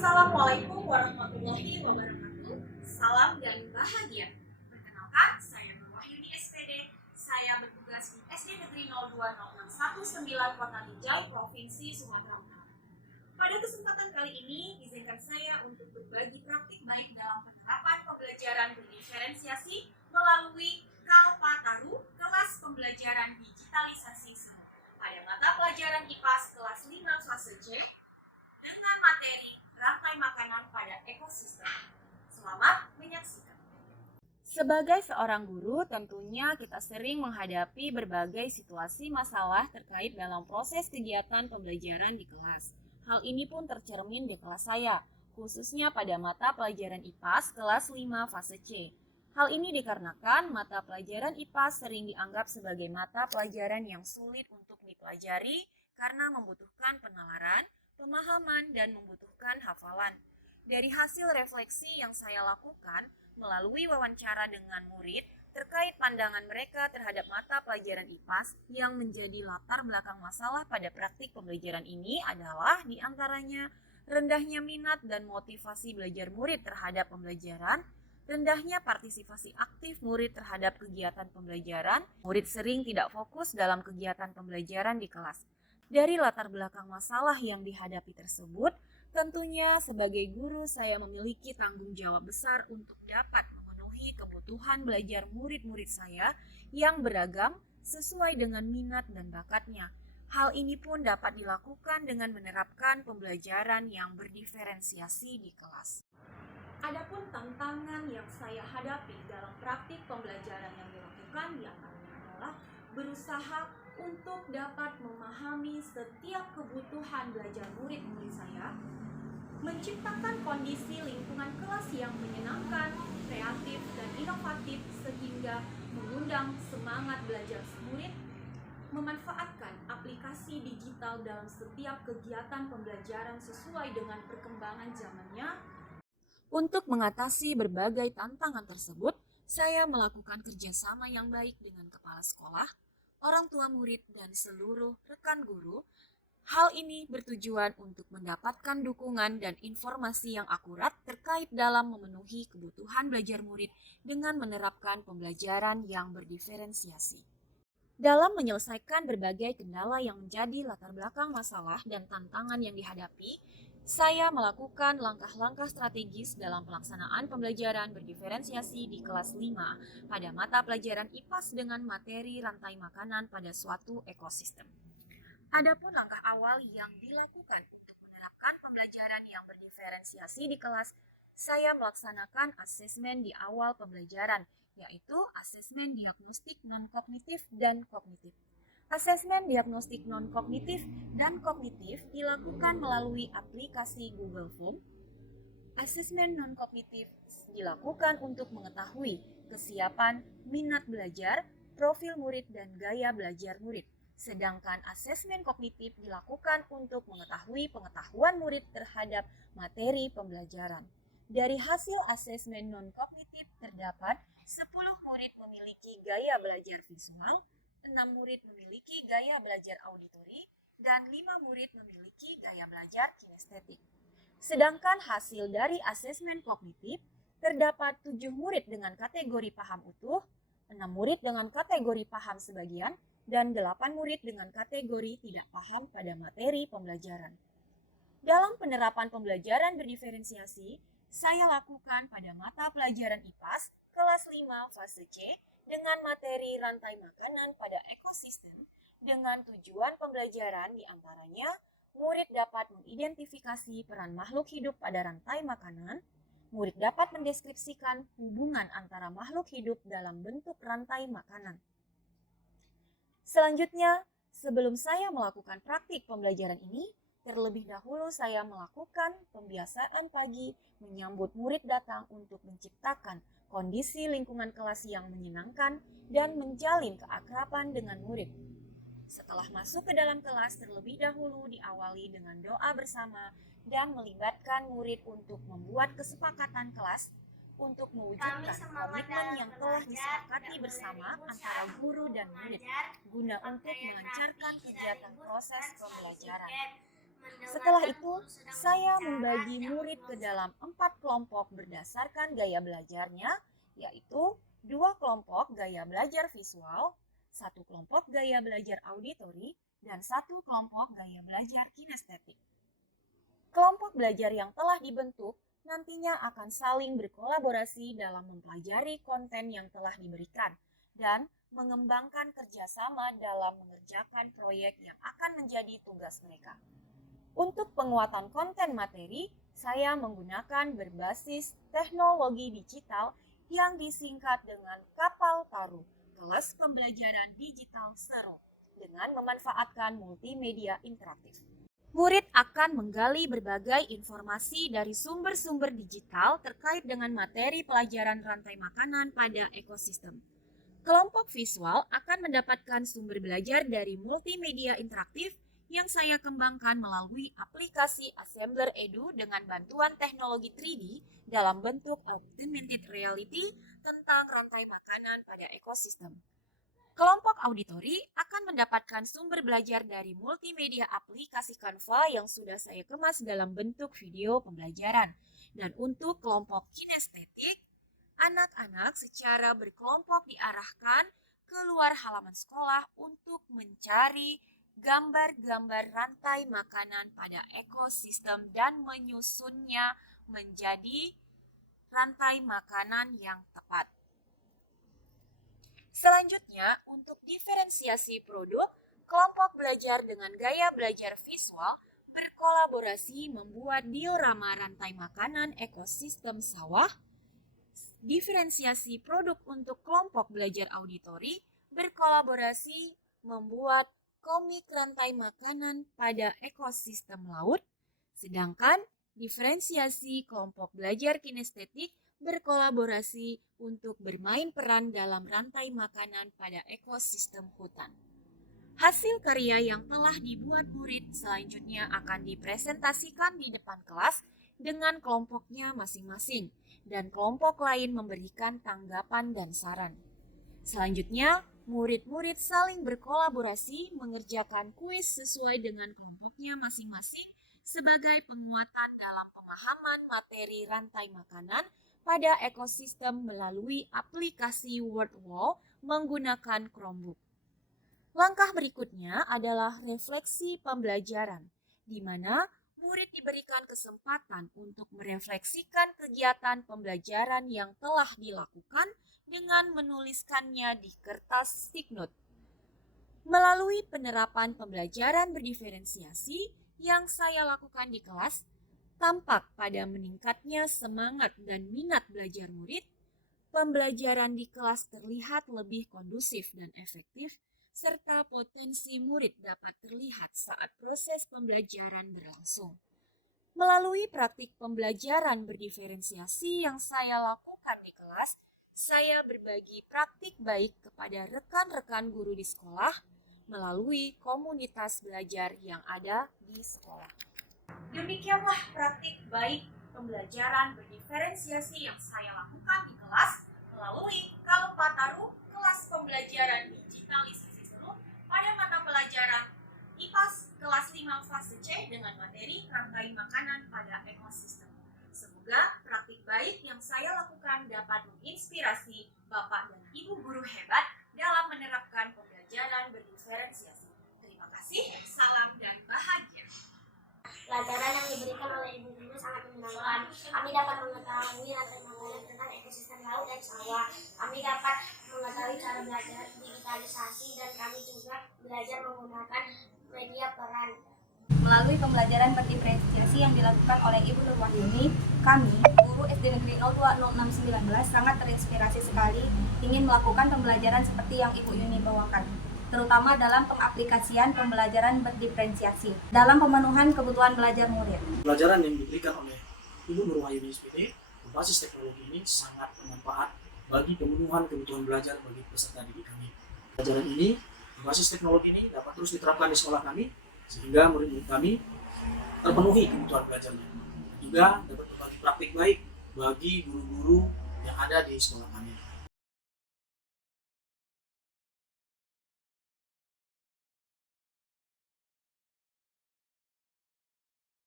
Assalamualaikum warahmatullahi wabarakatuh. Salam dan bahagia. Perkenalkan, saya Nur Wahyudi SPD. Saya bertugas di SD Negeri 02061 Kota Binjai, Provinsi Sumatera Utara. Pada kesempatan kali ini, izinkan saya untuk berbagi praktik baik dalam penerapan pembelajaran berdiferensiasi melalui Kalpataru, kelas pembelajaran digitalisasi pada mata pelajaran IPAS kelas 5 fase C dengan materi rantai makanan pada ekosistem. Selamat menyaksikan. Sebagai seorang guru, tentunya kita sering menghadapi berbagai situasi masalah terkait dalam proses kegiatan pembelajaran di kelas. Hal ini pun tercermin di kelas saya, khususnya pada mata pelajaran IPAS kelas 5 fase C. Hal ini dikarenakan mata pelajaran IPAS sering dianggap sebagai mata pelajaran yang sulit untuk dipelajari karena membutuhkan penalaran, pemahaman, dan membutuhkan hafalan. Dari hasil refleksi yang saya lakukan melalui wawancara dengan murid terkait pandangan mereka terhadap mata pelajaran IPAS, yang menjadi latar belakang masalah pada praktik pembelajaran ini adalah diantaranya rendahnya minat dan motivasi belajar murid terhadap pembelajaran, rendahnya partisipasi aktif murid terhadap kegiatan pembelajaran, murid sering tidak fokus dalam kegiatan pembelajaran di kelas. Dari latar belakang masalah yang dihadapi tersebut, tentunya sebagai guru saya memiliki tanggung jawab besar untuk dapat memenuhi kebutuhan belajar murid-murid saya yang beragam sesuai dengan minat dan bakatnya. Hal ini pun dapat dilakukan dengan menerapkan pembelajaran yang berdiferensiasi di kelas. Adapun tantangan yang saya hadapi dalam praktik pembelajaran yang dilakukan diantaranya adalah berusaha untuk dapat memahami setiap kebutuhan belajar murid-murid saya, menciptakan kondisi lingkungan kelas yang menyenangkan, kreatif, dan inovatif sehingga mengundang semangat belajar murid, memanfaatkan aplikasi digital dalam setiap kegiatan pembelajaran sesuai dengan perkembangan zamannya. Untuk mengatasi berbagai tantangan tersebut, saya melakukan kerjasama yang baik dengan kepala sekolah, orang tua murid, dan seluruh rekan guru. Hal ini bertujuan untuk mendapatkan dukungan dan informasi yang akurat terkait dalam memenuhi kebutuhan belajar murid dengan menerapkan pembelajaran yang berdiferensiasi. Dalam menyelesaikan berbagai kendala yang menjadi latar belakang masalah dan tantangan yang dihadapi, saya melakukan langkah-langkah strategis dalam pelaksanaan pembelajaran berdiferensiasi di kelas 5 pada mata pelajaran IPAS dengan materi rantai makanan pada suatu ekosistem. Adapun langkah awal yang dilakukan untuk menerapkan pembelajaran yang berdiferensiasi di kelas, saya melaksanakan asesmen di awal pembelajaran, yaitu asesmen diagnostik non-kognitif dan kognitif. Asesmen diagnostik non-kognitif dan kognitif dilakukan melalui aplikasi Google Form. Asesmen non-kognitif dilakukan untuk mengetahui kesiapan, minat belajar, profil murid, dan gaya belajar murid. Sedangkan asesmen kognitif dilakukan untuk mengetahui pengetahuan murid terhadap materi pembelajaran. Dari hasil asesmen non-kognitif terdapat 10 murid memiliki gaya belajar visual, 6 murid memiliki gaya belajar auditori, dan 5 murid memiliki gaya belajar kinestetik. Sedangkan hasil dari asesmen kognitif terdapat 7 murid dengan kategori paham utuh, 6 murid dengan kategori paham sebagian, dan 8 murid dengan kategori tidak paham pada materi pembelajaran. Dalam penerapan pembelajaran berdiferensiasi, saya lakukan pada mata pelajaran IPAS kelas 5 fase C dengan materi rantai makanan pada ekosistem dengan tujuan pembelajaran diantaranya murid dapat mengidentifikasi peran makhluk hidup pada rantai makanan, murid dapat mendeskripsikan hubungan antara makhluk hidup dalam bentuk rantai makanan. Selanjutnya, sebelum saya melakukan praktik pembelajaran ini, terlebih dahulu saya melakukan pembiasaan pagi menyambut murid datang untuk menciptakan kondisi lingkungan kelas yang menyenangkan dan menjalin keakraban dengan murid. Setelah masuk ke dalam kelas, terlebih dahulu diawali dengan doa bersama dan melibatkan murid untuk membuat kesepakatan kelas untuk mewujudkan komitmen yang telah disepakati bersama antara guru dan murid guna untuk melancarkan kegiatan proses pembelajaran. Setelah itu, saya membagi murid ke dalam 4 kelompok berdasarkan gaya belajarnya, yaitu 2 kelompok gaya belajar visual, 1 kelompok gaya belajar auditori, dan 1 kelompok gaya belajar kinestetik. Kelompok belajar yang telah dibentuk nantinya akan saling berkolaborasi dalam mempelajari konten yang telah diberikan dan mengembangkan kerjasama dalam mengerjakan proyek yang akan menjadi tugas mereka. Untuk penguatan konten materi, saya menggunakan berbasis teknologi digital yang disingkat dengan Kapal Taru, kelas pembelajaran digital seru, dengan memanfaatkan multimedia interaktif. Murid akan menggali berbagai informasi dari sumber-sumber digital terkait dengan materi pelajaran rantai makanan pada ekosistem. Kelompok visual akan mendapatkan sumber belajar dari multimedia interaktif yang saya kembangkan melalui aplikasi Assembler Edu dengan bantuan teknologi 3D dalam bentuk augmented reality tentang rantai makanan pada ekosistem. Kelompok auditori akan mendapatkan sumber belajar dari multimedia aplikasi Canva yang sudah saya kemas dalam bentuk video pembelajaran. Dan untuk kelompok kinestetik, anak-anak secara berkelompok diarahkan keluar halaman sekolah untuk mencari gambar-gambar rantai makanan pada ekosistem dan menyusunnya menjadi rantai makanan yang tepat. Selanjutnya, untuk diferensiasi produk, kelompok belajar dengan gaya belajar visual berkolaborasi membuat diorama rantai makanan ekosistem sawah. Diferensiasi produk untuk kelompok belajar auditori berkolaborasi membuat komik rantai makanan pada ekosistem laut, sedangkan diferensiasi kelompok belajar kinestetik berkolaborasi untuk bermain peran dalam rantai makanan pada ekosistem hutan. Hasil karya yang telah dibuat murid selanjutnya akan dipresentasikan di depan kelas dengan kelompoknya masing-masing, dan kelompok lain memberikan tanggapan dan saran. Selanjutnya, murid-murid saling berkolaborasi mengerjakan kuis sesuai dengan kelompoknya masing-masing sebagai penguatan dalam pemahaman materi rantai makanan pada ekosistem melalui aplikasi WordWall menggunakan Chromebook. Langkah berikutnya adalah refleksi pembelajaran, di mana murid diberikan kesempatan untuk merefleksikan kegiatan pembelajaran yang telah dilakukan dengan menuliskannya di kertas stick note. Melalui penerapan pembelajaran berdiferensiasi yang saya lakukan di kelas, tampak pada meningkatnya semangat dan minat belajar murid, pembelajaran di kelas terlihat lebih kondusif dan efektif, serta potensi murid dapat terlihat saat proses pembelajaran berlangsung. Melalui praktik pembelajaran berdiferensiasi yang saya lakukan di kelas, saya berbagi praktik baik kepada rekan-rekan guru di sekolah melalui komunitas belajar yang ada di sekolah. Demikianlah praktik baik pembelajaran berdiferensiasi yang saya lakukan di kelas melalui Kapal Taru, kelas pembelajaran digitalisasi seru pada mata pelajaran IPAS kelas 5 fase C dengan materi rantai makanan pada ekosistem. Semoga praktik baik yang saya lakukan dapat menginspirasi Bapak dan Ibu guru hebat dalam menerapkan pembelajaran berdiferensiasi. Terima kasih, salam dan bahagia. Pelajaran yang diberikan oleh ibu guru sangat menyenangkan. Kami dapat mengetahui rantai makanan tentang ekosistem laut dan sawah. Kami dapat mengetahui cara belajar digitalisasi dan kami juga belajar menggunakan media peran. Melalui pembelajaran berdiferensiasi yang dilakukan oleh Ibu Nur Wahyuni, kami, guru SD Negeri 020619, sangat terinspirasi sekali ingin melakukan pembelajaran seperti yang Ibu Yuni bawakan, terutama dalam pengaplikasian pembelajaran berdiferensiasi dalam pemenuhan kebutuhan belajar murid. Pelajaran yang diberikan oleh Ibu Nur Wahyuni SPD berbasis teknologi ini sangat bermanfaat bagi pemenuhan kebutuhan belajar bagi peserta didik kami. Pelajaran ini berbasis teknologi ini dapat terus diterapkan di sekolah kami sehingga murid-murid kami terpenuhi kebutuhan belajarnya. Juga dapat berbagi praktik baik bagi guru-guru yang ada di sekolah kami.